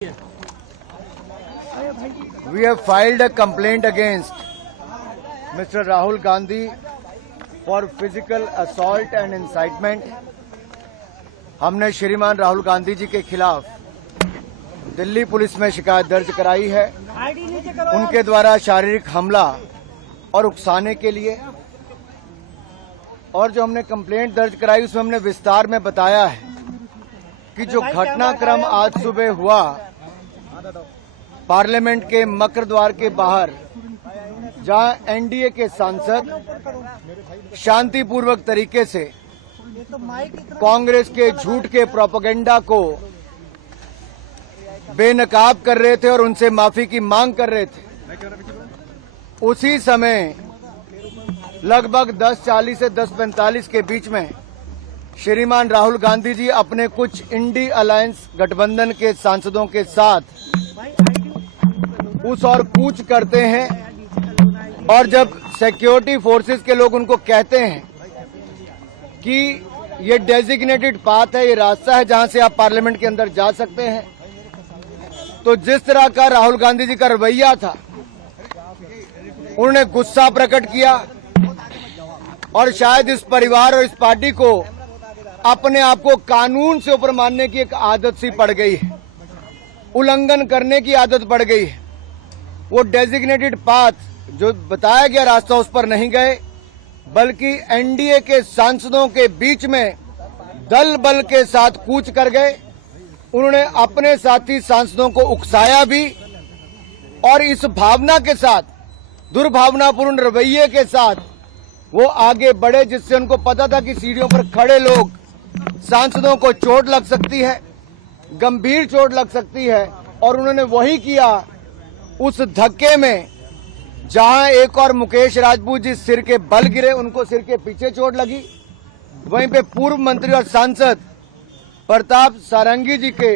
We have filed a complaint against Mr. Rahul Gandhi for physical assault and incitement. हमने श्रीमान राहुल गांधी जी के खिलाफ Delhi police में शिकायत दर्ज कराई है उनके द्वारा शारीरिक हमला और उकसाने के लिए। और जो हमने कंप्लेंट दर्ज कराई उसमें हमने विस्तार में बताया है कि जो घटनाक्रम आज सुबह हुआ पार्लियामेंट के मकर द्वार के बाहर, जहां एनडीए के सांसद शांतिपूर्वक तरीके से कांग्रेस के झूठ के प्रोपेगेंडा को बेनकाब कर रहे थे और उनसे माफी की मांग कर रहे थे, उसी समय लगभग 10:40 से 10:45 के बीच में श्रीमान राहुल गांधी जी अपने कुछ इंडी अलायंस गठबंधन के सांसदों के साथ उस और कूच करते हैं। और जब सिक्योरिटी फोर्सेस के लोग उनको कहते हैं कि ये डेजिग्नेटेड पाथ है, ये रास्ता है जहां से आप पार्लियामेंट के अंदर जा सकते हैं, तो जिस तरह का राहुल गांधी जी का रवैया था, उन्होंने गुस्सा प्रकट किया और शायद इस परिवार और इस पार्टी को अपने आप को कानून से ऊपर मानने की एक आदत सी पड़ गई है, उल्लंघन करने की आदत पड़ गई है। वो डेजिग्नेटेड पाथ जो बताया गया रास्ता उस पर नहीं गए, बल्कि एनडीए के सांसदों के बीच में दल बल के साथ कूच कर गए। उन्होंने अपने साथी सांसदों को उकसाया भी और इस भावना के साथ, दुर्भावनापूर्ण रवैये के साथ वो आगे बढ़े, जिससे उनको पता था कि सीढ़ियों पर खड़े लोग सांसदों को चोट लग सकती है, गंभीर चोट लग सकती है। और उन्होंने वही किया। उस धक्के में जहां एक और मुकेश राजपूत जी सिर के बल गिरे, उनको सिर के पीछे चोट लगी, वहीं पे पूर्व मंत्री और सांसद प्रताप सारंगी जी के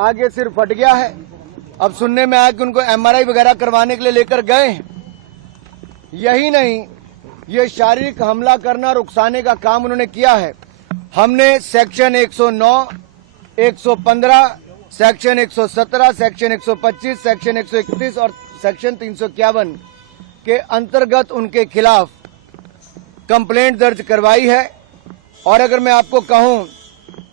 आगे सिर फट गया है। अब सुनने में आया कि उनको एमआरआई वगैरह करवाने के लिए लेकर गए हैं। यही नहीं, ये शारीरिक हमला करना और उकसाने का काम उन्होंने किया है। हमने सेक्शन 109, 115, सेक्शन 117, सेक्शन 125, सेक्शन 131 और सेक्शन 351 के अंतर्गत उनके खिलाफ कंप्लेंट दर्ज करवाई है। और अगर मैं आपको कहूं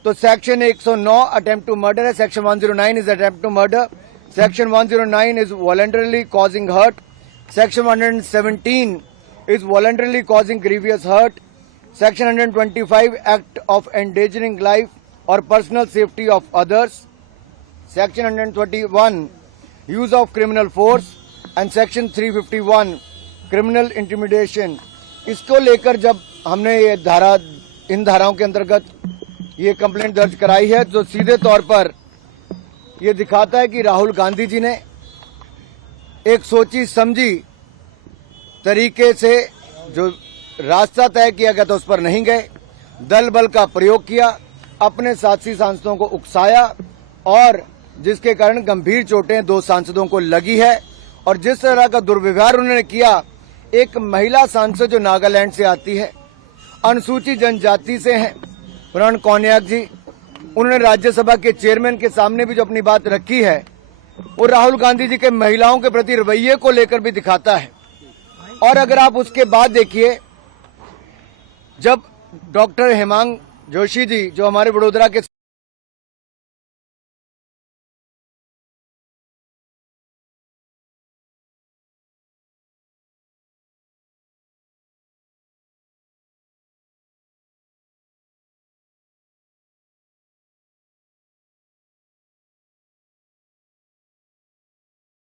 तो सेक्शन 109 अटेम्प्ट टू मर्डर है, section 109 is attempt to murder, section 109 is voluntarily causing hurt, section 117 is voluntarily causing grievous hurt, section 125 act of endangering life or personal safety of others, section 121 use of criminal force and section 351 criminal intimidation। इसको लेकर जब हमने ये इन धाराओं के अंतर्गत ये complaint दर्ज कराई है, तो सीधे तौर पर ये दिखाता है कि राहुल गांधी जी ने एक सोची समझी तरीके से जो रास्ता तय किया गया था उस पर नहीं गए, दल बल का प्रयोग किया, अपने साथी सांसदों को उकसाया और जिसके कारण गंभीर चोटें 2 सांसदों को लगी है। और जिस तरह का दुर्व्यवहार उन्होंने किया, एक महिला सांसद जो नागालैंड से आती है, अनुसूचित जनजाति से हैं, प्रण कौनियाक जी, उन्होंने राज्यसभा के चेयरमैन के सामने भी जो अपनी बात रखी है, वो राहुल गांधी जी के महिलाओं के प्रति रवैये को लेकर भी दिखाता है। और अगर आप उसके बाद देखिए, जब डॉक्टर हेमांग जोशी जी जो हमारे वडोदरा के